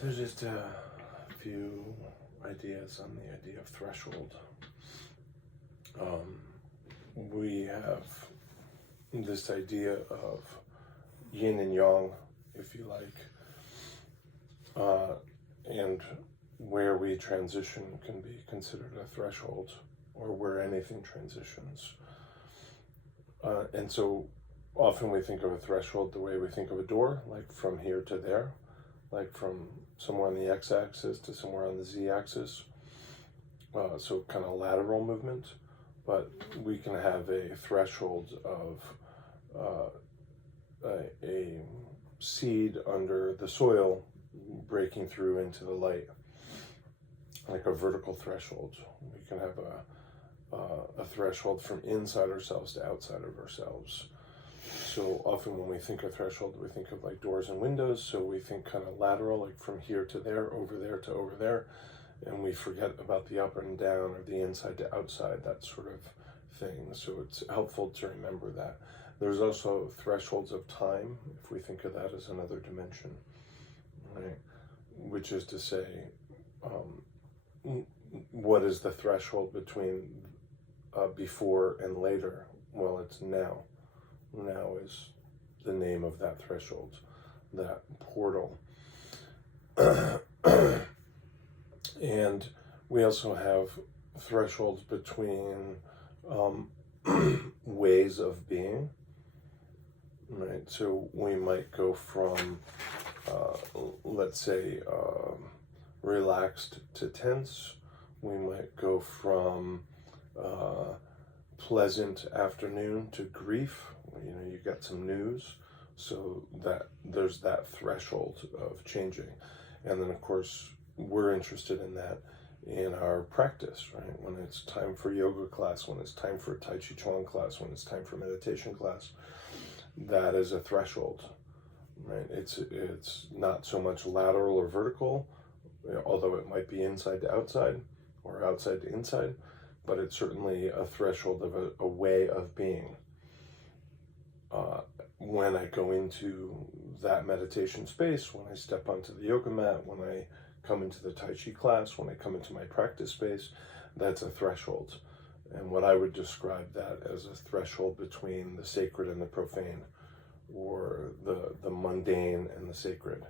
So just a few ideas on the idea of threshold. We have this idea of yin and yang, if you like, and where we transition can be considered a threshold, or where anything transitions. And so often we think of a threshold the way we think of a door, like from here to there, like from somewhere on the x-axis to somewhere on the z-axis. So kind of lateral movement, but we can have a threshold of a seed under the soil breaking through into the light, like a vertical threshold. We can have a threshold from inside ourselves to outside of ourselves. So often when we think of threshold, we think of like doors and windows. So we think kind of lateral, like from here to there, over there to over there. And we forget about the up and down, or the inside to outside, that sort of thing. So it's helpful to remember that. There's also thresholds of time, if we think of that as another dimension, right? Which is to say, what is the threshold between before and later? Well, it's now. Now is the name of that threshold, that portal. And we also have thresholds between ways of being, right? So we might go from, let's say, relaxed to tense. We might go from pleasant afternoon to grief. You know, you got some news, so that there's that threshold of changing. And then of course we're interested in that in our practice, right? When it's time for yoga class, when it's time for Tai Chi Chuan class, when it's time for meditation class, that is a threshold, right? It's not so much lateral or vertical, although it might be inside to outside or outside to inside, but it's certainly a threshold of a way of being. When I go into that meditation space, when I step onto the yoga mat, when I come into the Tai Chi class, when I come into my practice space, that's a threshold. And what I would describe that as a threshold between the sacred and the profane, or the mundane and the sacred.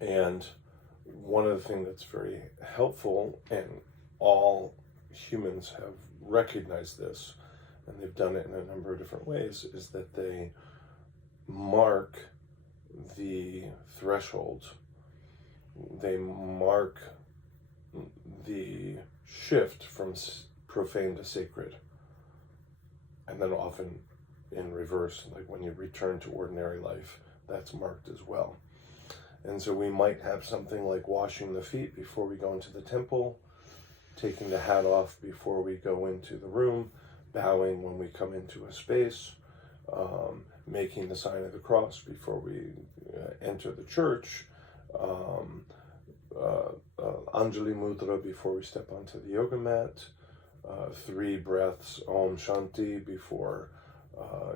And one of the things that's very helpful, and all humans have recognized this, and they've done it in a number of different ways, is that they mark the threshold. They mark the shift from profane to sacred. And then often in reverse, like when you return to ordinary life, that's marked as well. And so we might have something like washing the feet before we go into the temple, taking the hat off before we go into the room, bowing when we come into a space, making the sign of the cross before we enter the church, Anjali Mudra before we step onto the yoga mat, 3 breaths Om Shanti before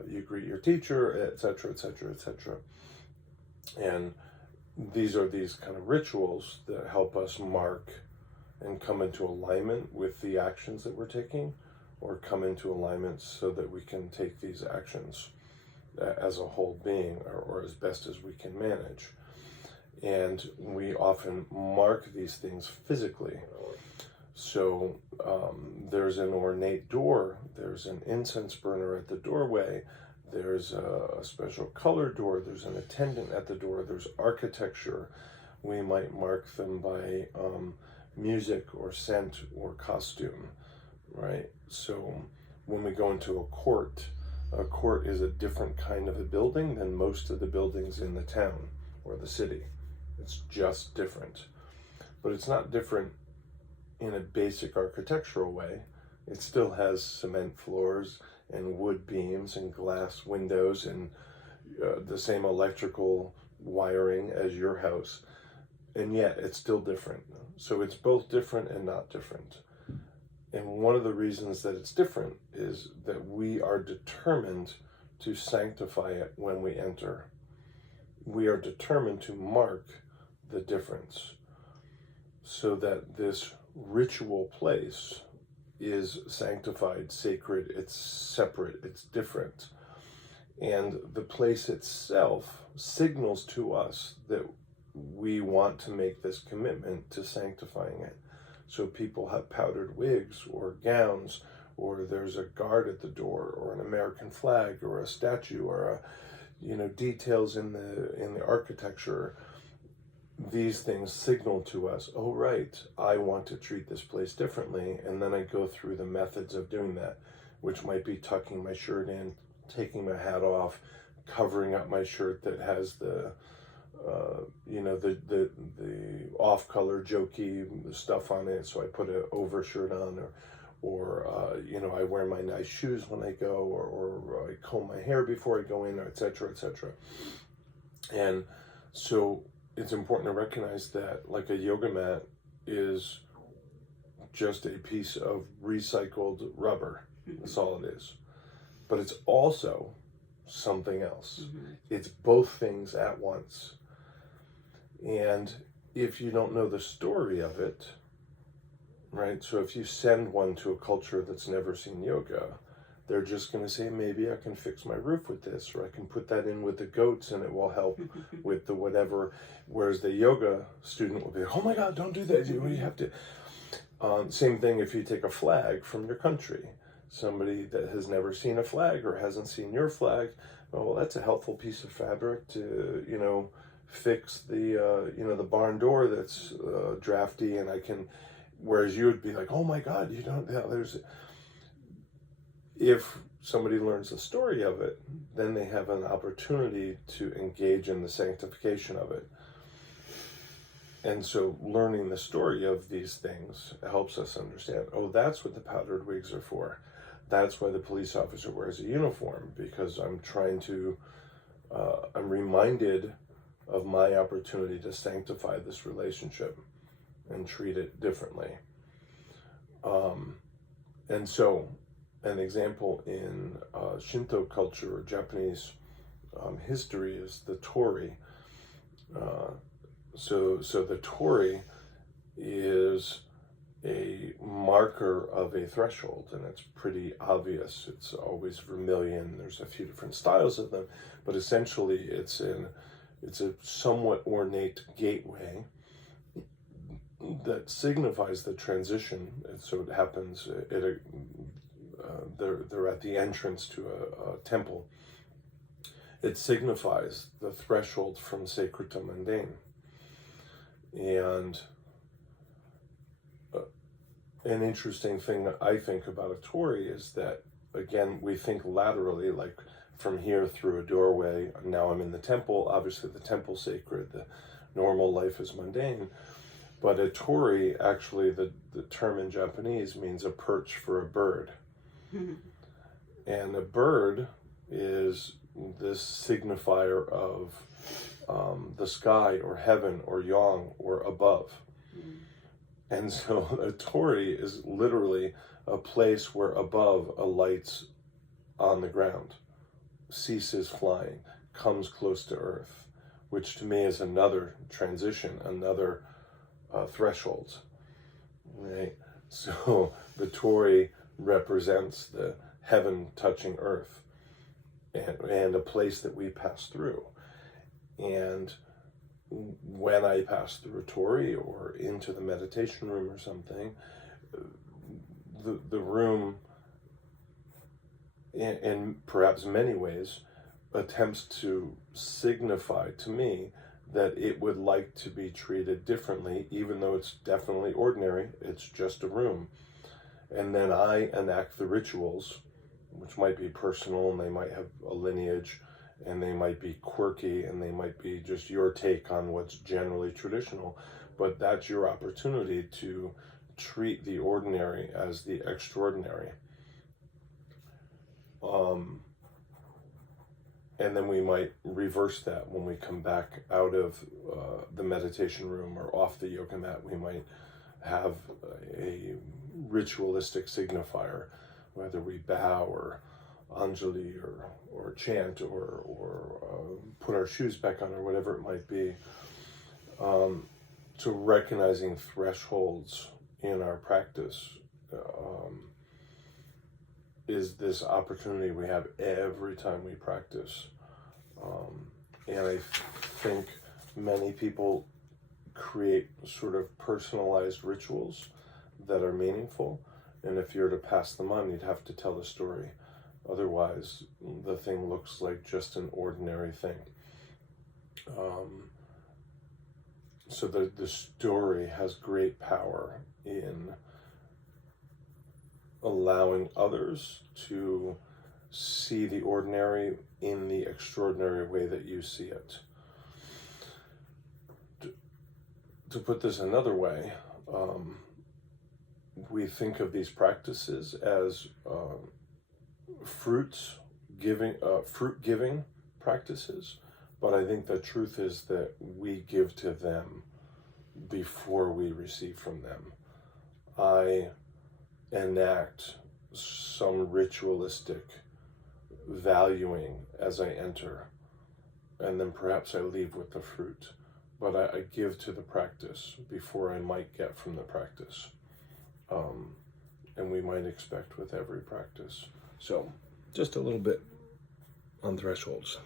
you greet your teacher, etc., etc., etc. And these are these kind of rituals that help us mark and come into alignment with the actions that we're taking, or come into alignment so that we can take these actions as a whole being, or as best as we can manage. And we often mark these things physically. So there's an ornate door, there's an incense burner at the doorway, there's a special color door, there's an attendant at the door, there's architecture. We might mark them by music or scent or costume, right? So when we go into a court is a different kind of a building than most of the buildings in the town or the city. It's just different. But it's not different in a basic architectural way. It still has cement floors and wood beams and glass windows and the same electrical wiring as your house. And yet it's still different. So it's both different and not different. And one of the reasons that it's different is that we are determined to sanctify it when we enter. We are determined to mark the difference, so that this ritual place is sanctified, sacred, it's separate, it's different. And the place itself signals to us that we want to make this commitment to sanctifying it. So people have powdered wigs or gowns, or there's a guard at the door, or an American flag, or a statue, or details in the architecture. These things signal to us, oh right, I want to treat this place differently, and then I go through the methods of doing that, which might be tucking my shirt in, taking my hat off, covering up my shirt that has the off-color jokey stuff on it, so I put an overshirt on, or I wear my nice shoes when I go, or I comb my hair before I go in, etc., etc. And so it's important to recognize that, like, a yoga mat is just a piece of recycled rubber. That's all it is. But it's also something else. It's both things at once. And if you don't know the story of it, right? So if you send one to a culture that's never seen yoga, they're just going to say, maybe I can fix my roof with this, or I can put that in with the goats and it will help with the whatever. Whereas the yoga student will be, oh my God, don't do that. You have to. Same thing if you take a flag from your country. Somebody that has never seen a flag or hasn't seen your flag, oh, well, that's a helpful piece of fabric to, fix the, the barn door that's drafty, and I can, whereas you would be like, oh my God, you don't, if somebody learns the story of it, then they have an opportunity to engage in the sanctification of it. And so learning the story of these things helps us understand, oh, that's what the powdered wigs are for. That's why the police officer wears a uniform, because I'm reminded of my opportunity to sanctify this relationship and treat it differently. And so an example in Shinto culture or Japanese history is the torii. So the torii is a marker of a threshold, and it's pretty obvious. It's always vermilion. There's a few different styles of them, but essentially it's a somewhat ornate gateway that signifies the transition. And so it happens they're at the entrance to a temple. It signifies the threshold from sacred to mundane. And an interesting thing that I think about a torii is that, again, we think laterally, like from here through a doorway, now I'm in the temple. Obviously the temple's sacred, the normal life is mundane. But a torii, actually, the term in Japanese means a perch for a bird. And a bird is this signifier of the sky or heaven or yang or above. And so a torii is literally a place where above alights on the ground, ceases flying, comes close to earth, which to me is another transition, another threshold, right? So the torii represents the heaven touching earth and a place that we pass through. And when I pass through a torii or into the meditation room or something, the room, in perhaps many ways, attempts to signify to me that it would like to be treated differently, even though it's definitely ordinary, it's just a room. And then I enact the rituals, which might be personal, and they might have a lineage, and they might be quirky, and they might be just your take on what's generally traditional, but that's your opportunity to treat the ordinary as the extraordinary. And then we might reverse that when we come back out of the meditation room or off the yoga mat. We might have a ritualistic signifier, whether we bow or Anjali or chant or put our shoes back on or whatever it might be. to recognizing thresholds in our practice is this opportunity we have every time we practice. And I think many people create sort of personalized rituals that are meaningful. And if you're to pass them on, you'd have to tell a story. Otherwise, the thing looks like just an ordinary thing. So the story has great power in allowing others to see the ordinary in the extraordinary way that you see it. To put this another way, we think of these practices as fruit giving practices, but I think the truth is that we give to them before we receive from them. I enact some ritualistic valuing as I enter, and then perhaps I leave with the fruit, but I give to the practice before I might get from the practice. And we might expect with every practice. So, just a little bit on thresholds.